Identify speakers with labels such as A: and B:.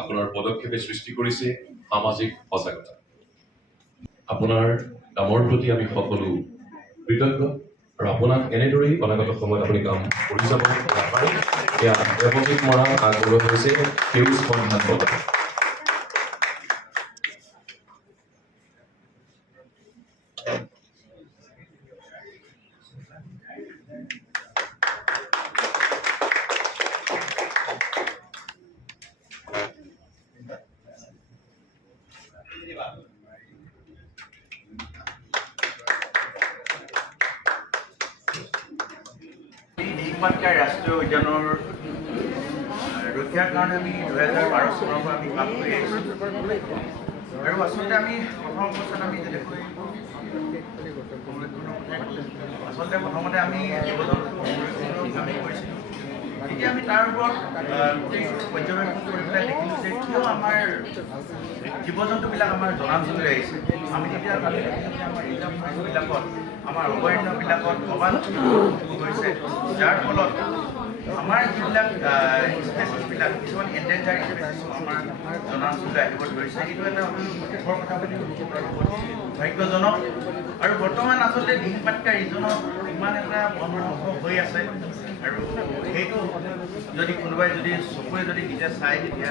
A: আপোনাৰ পদক্ষেপে সৃষ্টি কৰিছে সামাজিক সজাগতা। আপোনাৰ কামৰ প্ৰতি আমি সকলো কৃতজ্ঞ। আৰু আপোনাক এনেদৰেই অনাগত সময়ত আপুনি কাম কৰি যাব। এয়া দেৱজিত মৰা আগবঢ়োৱা হৈছে সেউজ সন্ধান পদক
B: ৰাষ্ট্ৰীয় উদ্যানৰ ৰক্ষাৰ কাৰণে আমি দুহেজাৰ বাৰ চনৰ পৰা আমি কাম কৰি আৰু আচলতে আমি প্ৰথম অৱস্থাত আমি যেনেকৈ সংৰক্ষণৰ আচলতে প্ৰথমতে আমি জীৱ কৰিছিলোঁ এতিয়া আমি তাৰ ওপৰত গোটেই পৰ্যবেক্ষণ কৰি কিয় আমাৰ জীৱ জন্তুবিলাক আমাৰ জনাঞ্চললৈ আহিছে। আমি তেতিয়া আমাৰ ৰিজাৰ্ভ ফৰেষ্টবিলাকত আমাৰ অভয়াৰণ্যবিলাকত অবাঞ্ছিত হৈছে যাৰ ফলত আমাৰ যিবিলাক কিছুমান এণ্ডেঞ্জাৰ স্পেচিছ আমাৰ জনাঞ্চললৈ আহিব ধৰিছে। এইটো এটা সুখৰ কথা বুলি ক'ব ভাগ্যজনক। আৰু বৰ্তমান আচলতে দিহিংপাটকা ৰিজনত ইমান এটা বন ধ্বংস হৈ আছে আৰু সেইটো যদি কোনোবাই যদি চকুৰে যদি নিজে চাই তেতিয়া